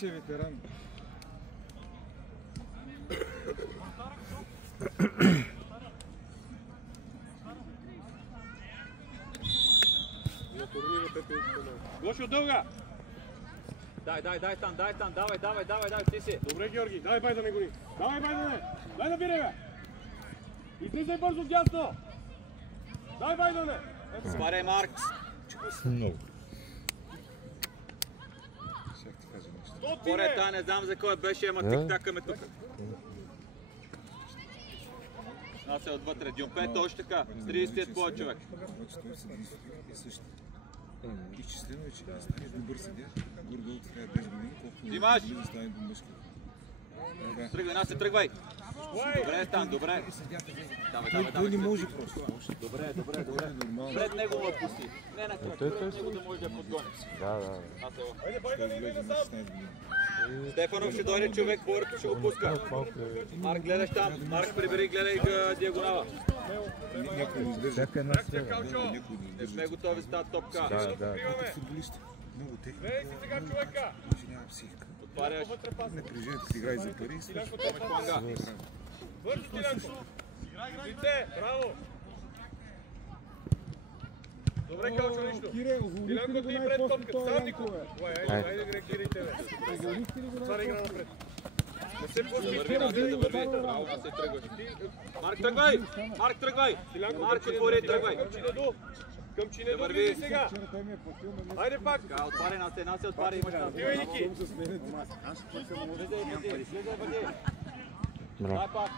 Че ветеран. Гошо дълга! Дай там, давай, ти си. Добре, Георги, давай бай да не гони. Давай бай да не. Дай да бире, бе. Излизай бързо дясно. Дай бай да не. Спарай, Марк. Много. Поред това не знам за кой беше, ама тик-такаме тук. Аз е отвътре. Дюмпет още така. 30 твой човек. Изчислено е, че да станеш добър съдия, горе-долу трябва 10 години, колкото да стане до мъжки. Тръгвай, Насе, тръгвай! Добре, Стан, добре. Той не може просто. Добре. Пред него му отпусти. Не на кръг, пред него да може да подгони. Да. Айде, бай да не иде насам. Стефанов ще дойде човек, Борето ще го пуска. Марк, гледаш там. Марк, прибери, гледай диагонала. Някой не издържа. Всяка една стрела. Не сме готови за тази топка. Да. Футболисти. Много техника. Гледай си сега човека. Няма психика. Отваряш. Напрежението си играй за пари и свърши. Бързо, Тилянко. Лице, браво. Добре, Калчо, нищо. Тилянко, ти пред топката. Сам Нико. Айде, Кире, тебе. Това игра напред. Не се пусти. Марк, тръгвай! Марк, отвори, тръгвай! Към Чинедо влизи сега! Айде пак! Отваряй, Насе, отваряй, имаш нас. Стивай, Ники! Влизай, бъди! Дай пак!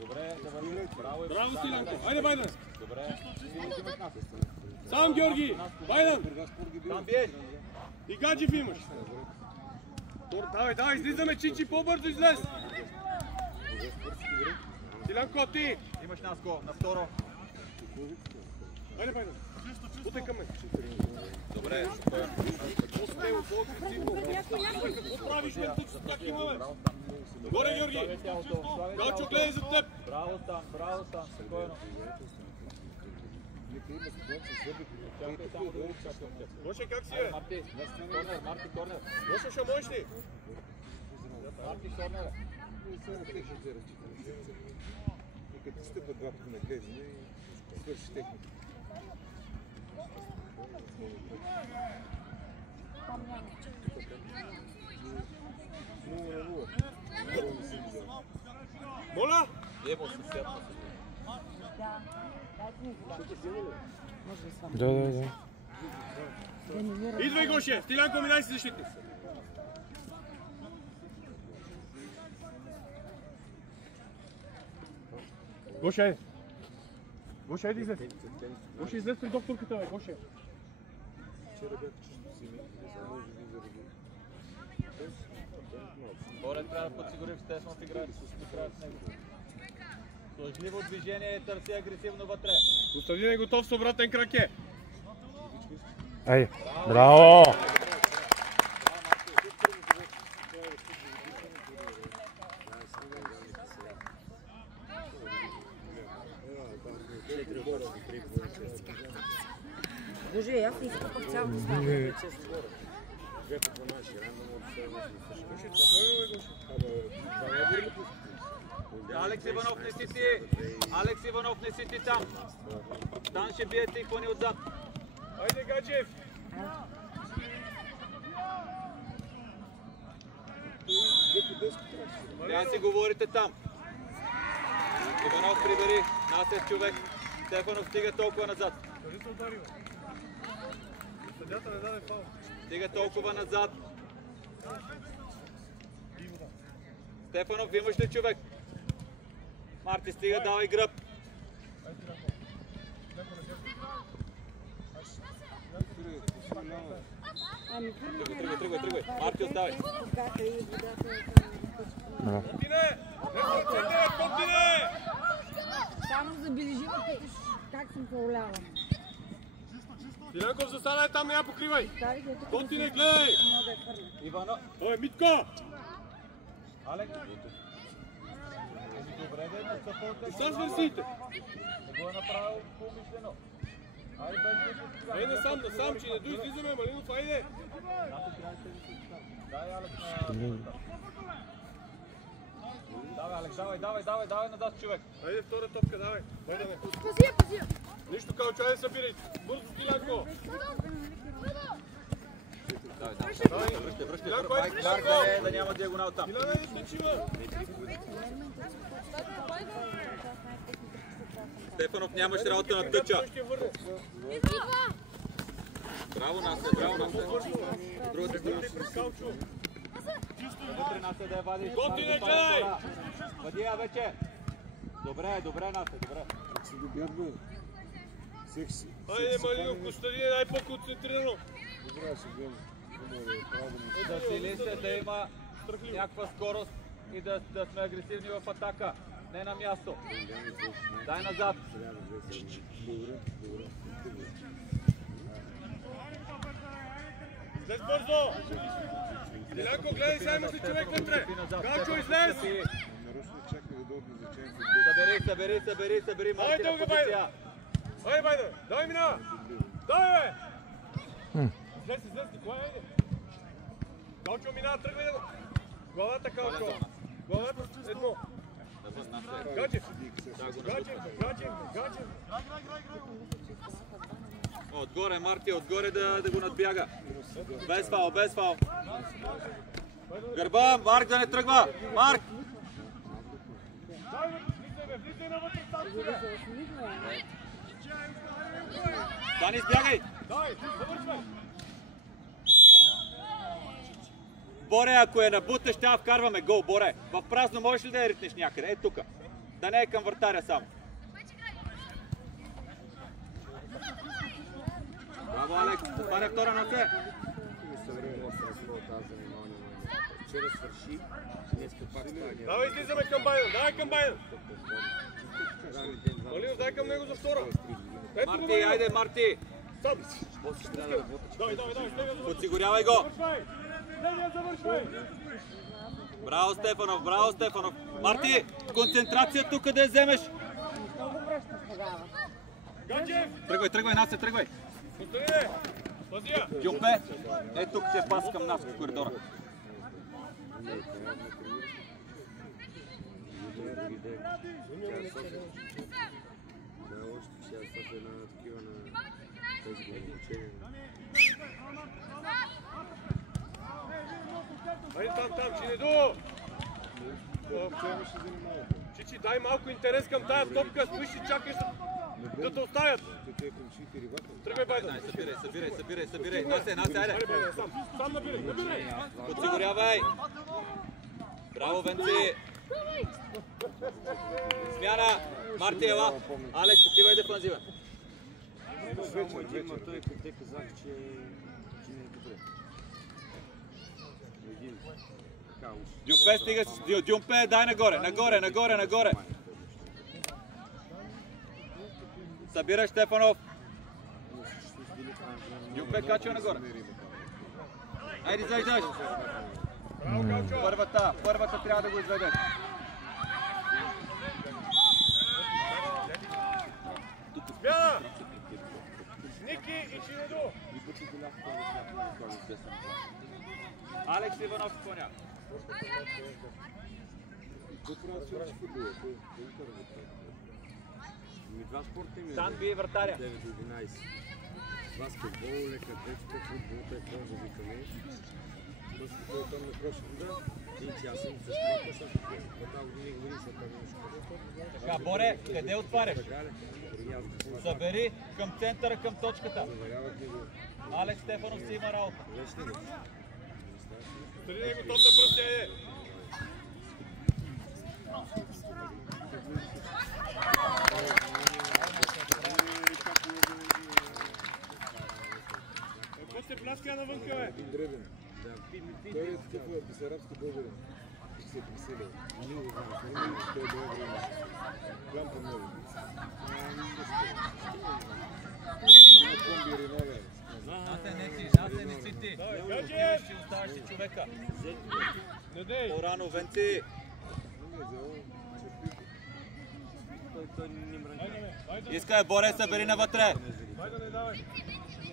Добре, Браво, Стилянко! Айде, Байдан! добре. Сам, Георги! Байдан! Там биеш! И Гаджев имаш! Давай, излизаме, Чичи, по-бързо излез! Стилянко, ти! Имаш Наско, на второ. Айде, Байдан! Утай към мен! Добре, Какво правиш, бе? Как имаме? Горе, Георги! Галчо, гледай за теб! Браво, Стан, спокойно. Чакай само да го чакам. Гоше, как си, бе? Марти, корнер. Гоше, ще можеш ли? Марти, корнер. И като стъпа два пъти на глезне и свърши техника. Моля? Ево се сетна. Да. Идвай, Гоше! Стилянко, минай си защитник! Гоше! Гоше, айде излез! Гоше, излез при докторката, бе, Гоше! Борен трябва да подсигури в тесност играят с него. Сложливо движение, търси агресивно вътре. Костадин е готов с обратен краке. Ай, браво! Боже, аз не изкупах цялото стане. Алекс Иванов, не си ти там. Там ще биете и пони отзад. Айде, Гаджев! Трябва да си говорите там. Иванов прибери, Насев човек. Стефанов стига толкова назад. Кажи се удари, бе. Съдята не даде фаул. Стига толкова назад. Стефанов, имаш ли човек? Марти, стига, давай гръб. Тръгвай. Марти, оставай. Контине! Само забележи ме питаш как съм фауляла. Стилянков, застана там, не я покривай! Контине, Контине, гледай! Иванов. Ой, Митко! Алекс. Добре, да е съпълта. И с версиите! Не го е направил помишлено. Айде, без Ей, насам, че не доизлизаме, Малинов, айде! Давай, Алекс, давай назад, човек. Айде втора топка, давай. Майдане. Пази. Нищо, Калчо, айде събирай. Бързо, Стилянко. Връщай, да няма диагонал там. Стиляна, изтечива. Стефанов, нямаш работа на тъча. Браво, Насе. Другата страна. Вътре, Насе, да я вадиш. Готине, гледай! Въди я вече. Добре, Насе, добре. Си добият, бе. Секси. Айде, Малинов, Костадине, дай по-концентрирано. Добре, ще гледам. Да сили се, да има някаква скорост и да сме агресивни в атака. Не на място. Дай назад. Излез бързо! Стилянко, гледай, сега имаш ли човек вътре? Галчо, излез! Нарочно чакай да дойдат на заченци. Събери, Ай, Марти на дълга позиция. Ай, Байда! Давай, мина! Давай, бе! Излез, Николай, айде! Галчо, мина, тръгвай! Главата, Галчо! Главата, едно! Гачев! Отгоре, Марти, отгоре да го надбяга. Без фал. Гърба, Марк да не тръгва! Марк! Влизай навътре, там сега! Дани, избягай! Давай, завършвай! Боре, ако я набуташ, ще вкарваме гол, Боре. В празно можеш ли да я ритнеш някъде? Ей тука. Да не е към вратаря само. Браво, Алекс. Затваря втора на се. Вчера свърши, днеска пак стане. Давай, излизаме към Байден, Малинов, дай към него за втора. Марти, айде, Марти. Давай, подсигурявай го. Завършвай. Браво, Стефанов. Марти, концентрация тук да я вземеш. Гаджев! Тръгвай, Насе, тръгвай. Костадине! Пазия! Дюмпе, тук ще пас към нас в коридора. Айде там, Чинеду! Чичи, дай малко интерес към тая топка, стоиш и чакаш да те оставят. Тръгвай, Байда. Събирай. Насе, айде. Сам набирай. Подсигурявай. Браво, Венци. Смяна. Марти, ела. Алекс, отивай дефанзивен. Той те казах, че не е добре. Дюмпе, стига си. Дюмпе, дай нагоре. Събираш Стефанов. Дюмпе, качва нагоре. Айде, излеждаш. Първата трябва да го изведеш. Смяна! Ники и Чинеду! Алекс Иванов изпълнява. Два спорта има. Сан бие вратаря. 9-11. Баскетбол, лекатлетика, футбол, таеквондо викаме. После това на крошката и аз съм с спорта също. Това години говори са това нещо. Така, Боре, къде отваряш? Събери към центъра, към точката. Алекс Стефанов си има работа. Преди него топ на пръстя е. После пляска навънка, бе. Дребен. Той е такъв бесарабски българин. Се приселил. Не го знам. Той е добър време. План по много. Комби Ренове. Насе не си ти. Гаджев! Ще оставаш си човека. Не дей! По-рано, Венци. Искай, Боре, събери навътре. Хайде, не давай.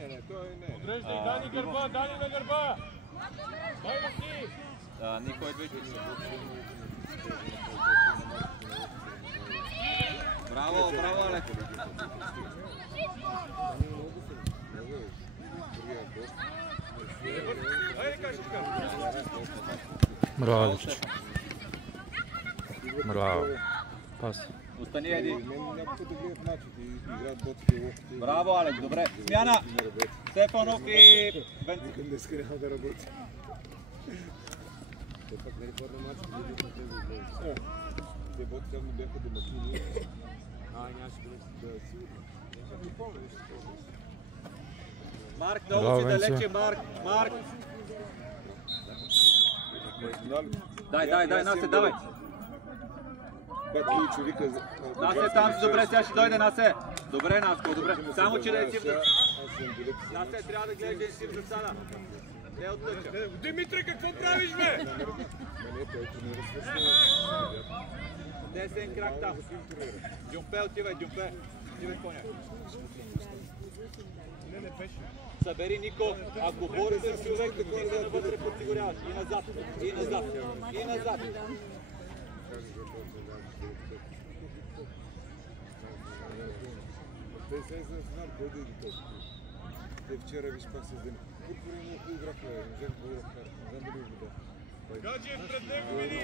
Не, той не. Подреждай, Дани на гърба! Никой Двичич. Браво, браво, Алек. Браво, Алече. Браво. Пас. Остани един. Браво, Алек, добре. Смяна. Стефанов и Венци. Днеска няма да работи. Те пък нали първо матч, които на тези отбори. Те боти явно бяха домакини. Нямаше да е сигурно. Марк, много си далече, Марк. Марк. Дай, Насе, давай. Пак човека... Насе, там си добре, сега ще дойде Насе. Добре, Наско, добре. Само, че да е сив. Насе, трябва да гледаш да е сив засада. Не оттъча. Димитре, какво правиш, бе? Десен крак там. Дюмпе, отивай, Дюмпе. Отивай коня. Събери Нико. Ако бориш с човек, да ти се навътре подсигуряваш. И назад, и назад, и назад. Те се не знам кой да иди толкова. Те вчера виж пак се вземи. Куркури много играха, не знам кой да вкара. Не знам дали го да. Гаджиев пред него види!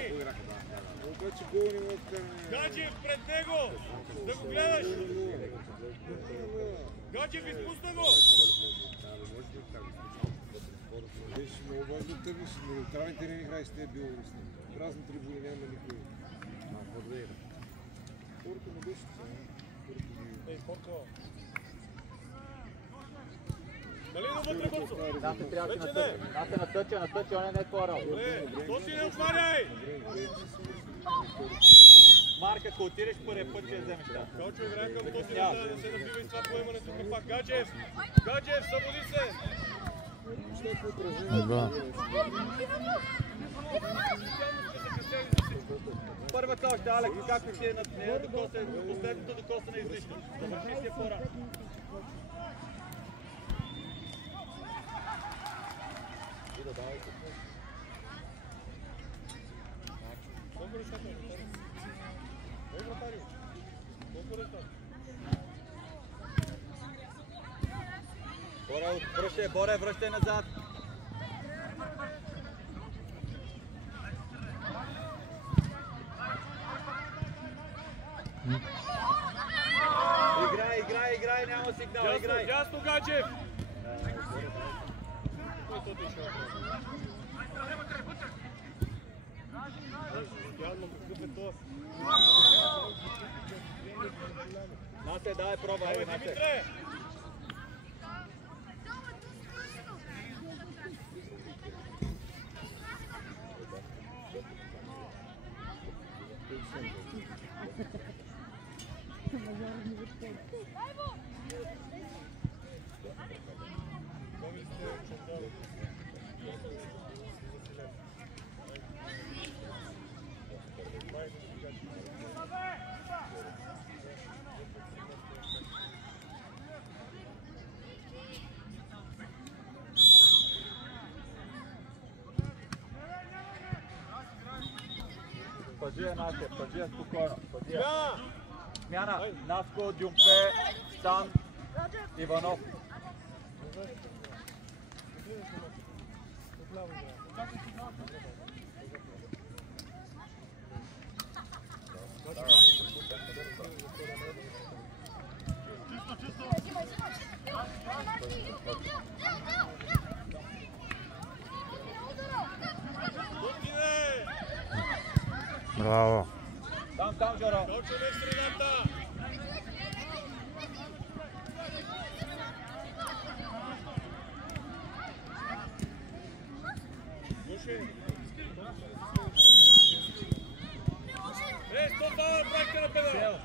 Обаче гол не мога да вкараме. Гаджиев пред него! Да го гледаш! Гаджиев изпусна го! Беше много важно да тръгнеш, но неутрален терен играеш, те е било русно. Празни трибуни няма никой. Подвейда. Порто не беше това. Ей, Порто! Нали навътре, Бърцо? Насе трябва да се натъча, он не е твоя работа. Добре, то си не отваряй! Марк, ако отидеш първия път, ще я вземеш там. Калчо играе към този да се набива и с това поемането на пак. Гаджиев! Гаджиев, събуди се! Добре. Първата още, Алекс, както ти е на последното докосане излишно. Завърши си по-рано. Боре, връщай назад. Играй, няма сигнал, играй. Ясно, Гаджиев! Явно какъв е това? Насе, дай проба, Насе. Димитре! Паджия, Насе, паджия спокойно. Смяна, Наско, Дюмпе, Стан, Иванов. Браво. Там, Жоро. Калчо не е средата! Стоп, правите на педала!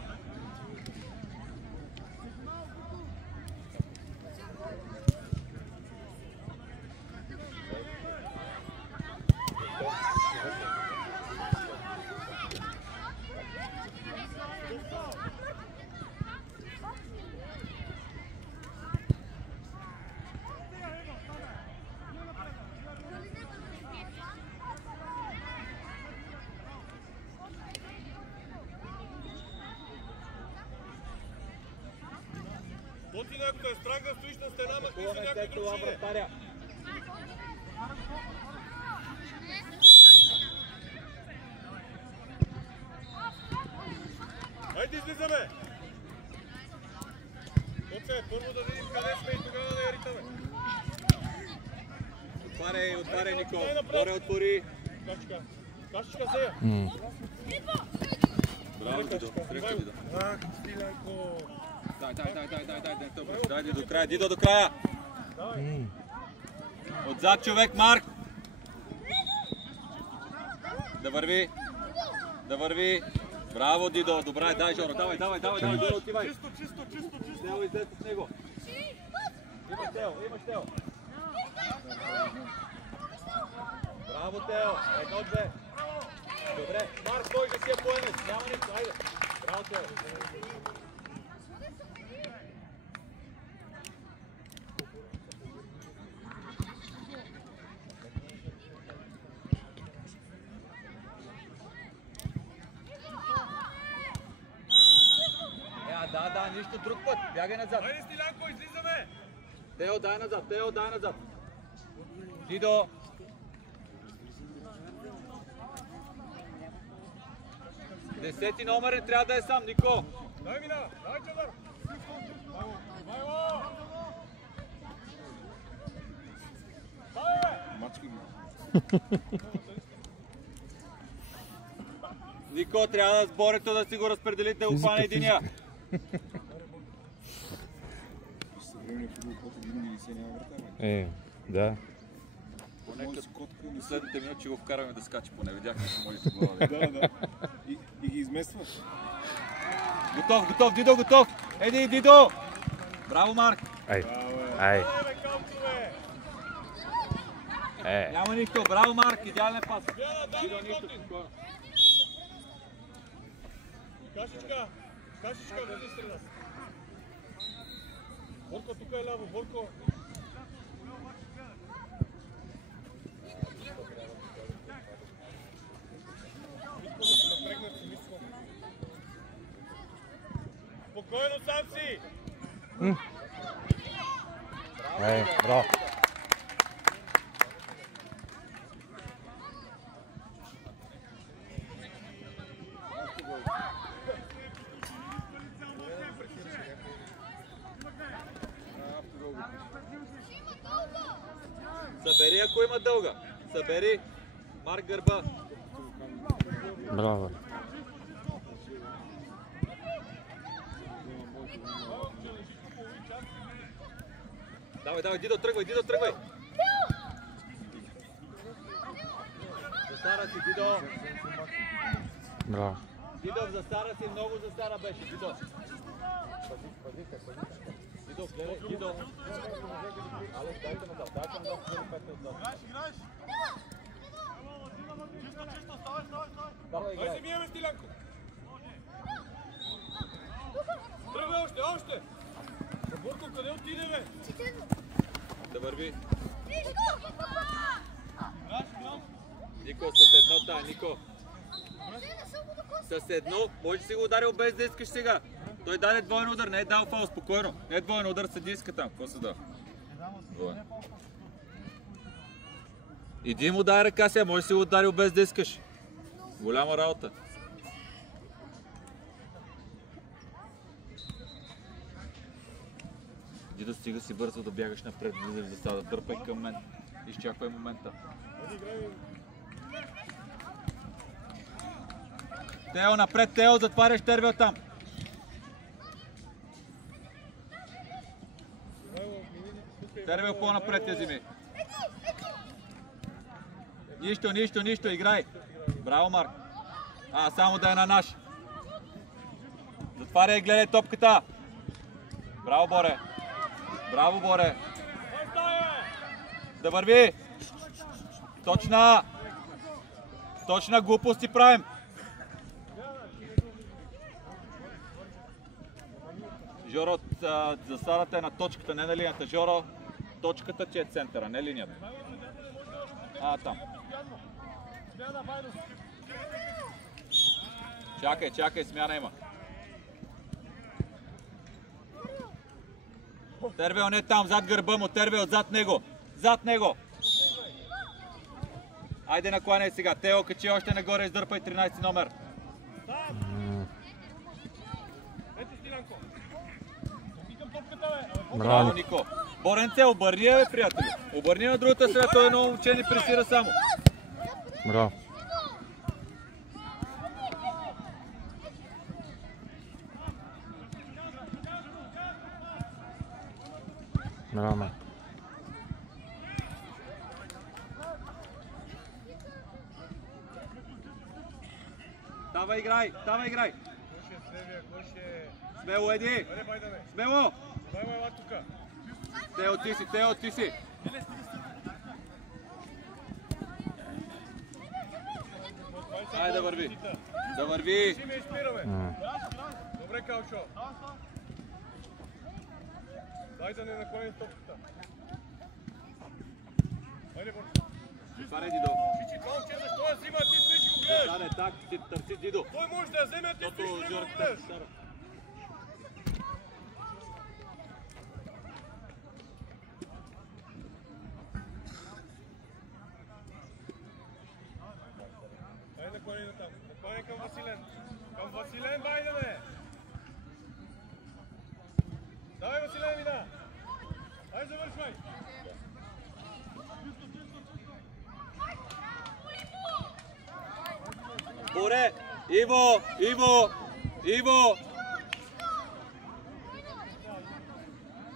Оти някой е страх да стоиш на стена, ма къде Куваме някой след друг това ще иде. вратаря. Хайде излизаме! Тоце, първо да видим къде сме и тогава да я ритаме. Отваряй, Нико. Горе отвори. Кашичка сея. Браво, Дидо. Срещу Дидо. Ах, Стилянко. Дай до края. Дидо до края. Отзад човек, Марк. Да върви. Браво, Дидо. Добре, дай, Жоро. Давай, Жоро, отивай. Чисто. Тео, излез с него. Имаш Тео. Браво, Тео. 1-2. Добре. Марк, кой да си я поемеш? Няма нищо. Айде. Браво, Тео. Да, нищо, друг път. Бягай назад. Хайде, Стилянко, излизаме! Тео, дай назад. Дидо. Десети номер трябва да е сам, Нико. Дай мина, дай Чадър! Нико, трябва да сборето да си го разпределите, опана единия. Да. Последните минути ще го вкараме да скача поне. Видяхме, че може да се глава. Да. И ги измества. Готов, Дидо, готов! Еди, Дидо! Браво, Марк! Ай. Няма нищо, браво, Марк, идеален пас. Дидо, нищо, спокойно. Кашичка, влезе среда. Борко, тук е ляво, Борко. Спокойно, сам си! Браво. Събери, ако има дълга. Събери. Марк гърба. Браво. Давай, Дидо, тръгвай. Застара си, Дидо. Браво. Дидо, застара си, много застара беше, Дидо. Дидо, гледай, Дидо. Алекс, дайте назад, Играш! Дай се биеме, Стилянко! Тръгвай още! Борко, къде отиде, бе? Да върви. Нико, с едно, Нико. С едно, може да си го ударил без да искаш сега. Той даде двоен удар, не е дал фаул, спокойно. Не е двоен удар, се диска там. Какво се дава? Двоен. Иди му дай ръка сега, може да си го ударил без да искаш. Голяма работа. Иди да стига си бързо да бягаш напред, влизаш за сада, дърпай към мен. Изчаквай момента. Тео, напред, Тео, затваряш Тервел там. Тервел по-напред я вземи. Нищо, играй. Браво, Марк. Само да е на наш. Затваряй и гледай топката. Браво, Боре. Да върви. Точна глупости правим. Жоро, засадата е на точката, не на линията. Жоро, точката ти е центъра, не линията. Там. Чакай, смяна има. Тервел не там, зад гърба му, Тервел зад него. Зад него. Айде накланяй сега. Тео, качи още нагоре, издърпай 13 номер. Ето Стилянко. Викам топката, бе. Браво, Нико. Боренце, обърни я, бе, приятели. Обърни на другата страна, той е много момче, ни пресира само. Браво. Браво, ме. Давай играй, давай играй. Коше, Севия, коше. Смело, Еди. Айде, Байдане. Смело. Дай, ела тука. Тео, ти си. Айде да върви. Да върви. Си ме изпираме. Добре, Калчо. Дай да не наклоним топката. Айде, Борко. Това е Дидо. Чичи, това момче защо я взима, ти стоиш и го гледаш? Да, не, так, ти търси Дидо. Той може да я вземе, а ти стоиш и не го гледаш. Айде, наклони на там. Наклони към Василен. Към Василен, Байдане! Давай, Василен, мина! Айде, завършвай! Боре! Иво!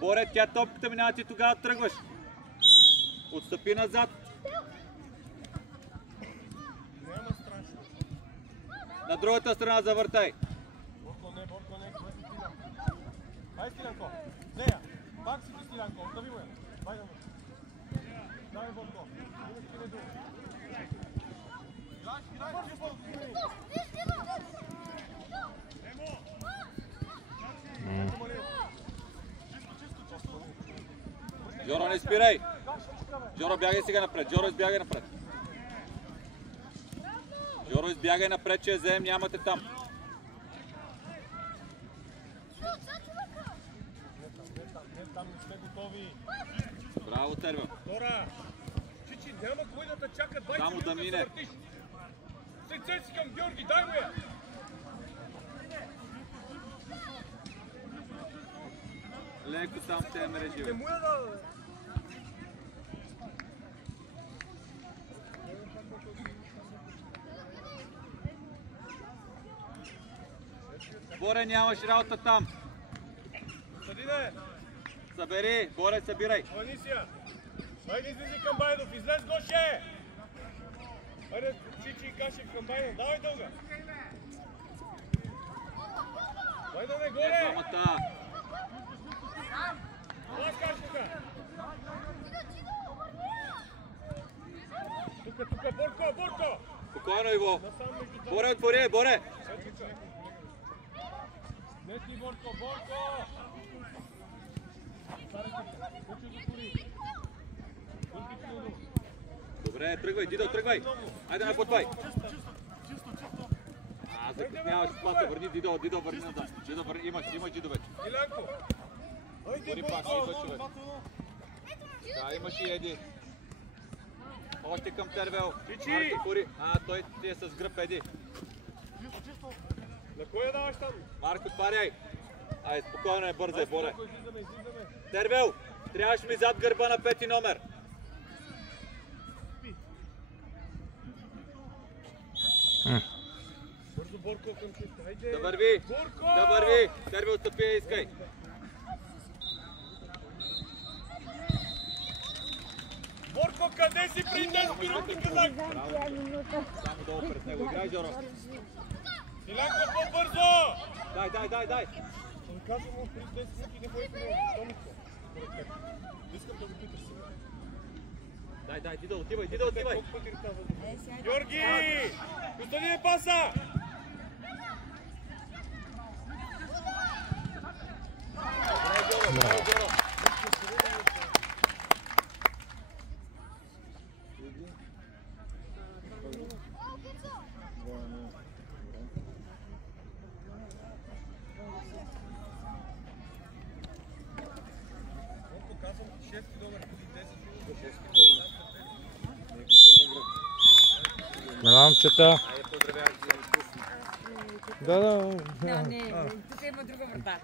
Боре, тя топката минава, ти тогава тръгваш. Отстъпи назад. Няма страшно. На другата страна завъртай. Борко, не, това си Стилянко. Ай, Стилянко! Нея! Пак си ти Стилянко, остави му я. Байде му. Давай, Борко. Имаш ти не друго. Жоро, не спирай! Жоро, бягай сега напред. Жоро, избягай напред. Жоро, избягай напред, че я вземем, нямате там. Не, там не сме готови. Браво, Тервел. Тора! Чичи, няма кой да те чака 20 Само минути да мине. въртиш. Сече си към Георги, дай му я! Леко там в тези мрежи. Не му я да... Боре, нямаш работа там. Съдине! Събери, Боре, събирай. Анисия! Хайде излизи към Байдов, излез Гоше! Хайде Чичи и Кашев към Байдов, давай дълга! Хайде не горе! Двамата. Лаш Кашевка! Тука, Борко! Спокойно, Иво. Насам между това. Боре, отвори, Боре. Не ти, Борко! Добре, тръгвай, Дидо, тръгвай. Айде напотвай. Закъсняваш паса, върни Дидо, върни назад. Дидо, върни, имаш Дидо вече. Илянко! Върни паса, идва човек. Да, имаш и Еди. Още към Тервел. Чичи! Той ти е с гръб, Еди. На кой я даваш там? Марко, отваряй. Ай, спокойно е, бързай, Боре. Излизаме. Тервел, трябваш ми зад гърба на 5 номер. Бързо Борко към чиста. Хайде! Да върви! Борко! Да върви! Тервел, отстъпи, искай. Борко, къде си при 10 минути, казах? Само долу пред него. Играй, Жоро. Илянко, по-бързо! Дай. Казвам му, при 10 минути не ходи по него. Що ми това? Искам да го питаш сега. Дай, Дидо, отивай. Колко пъти казвам? Георги! Костадине паса! Браво, Жоро. Момчета. Да. Не, тук има друга врата.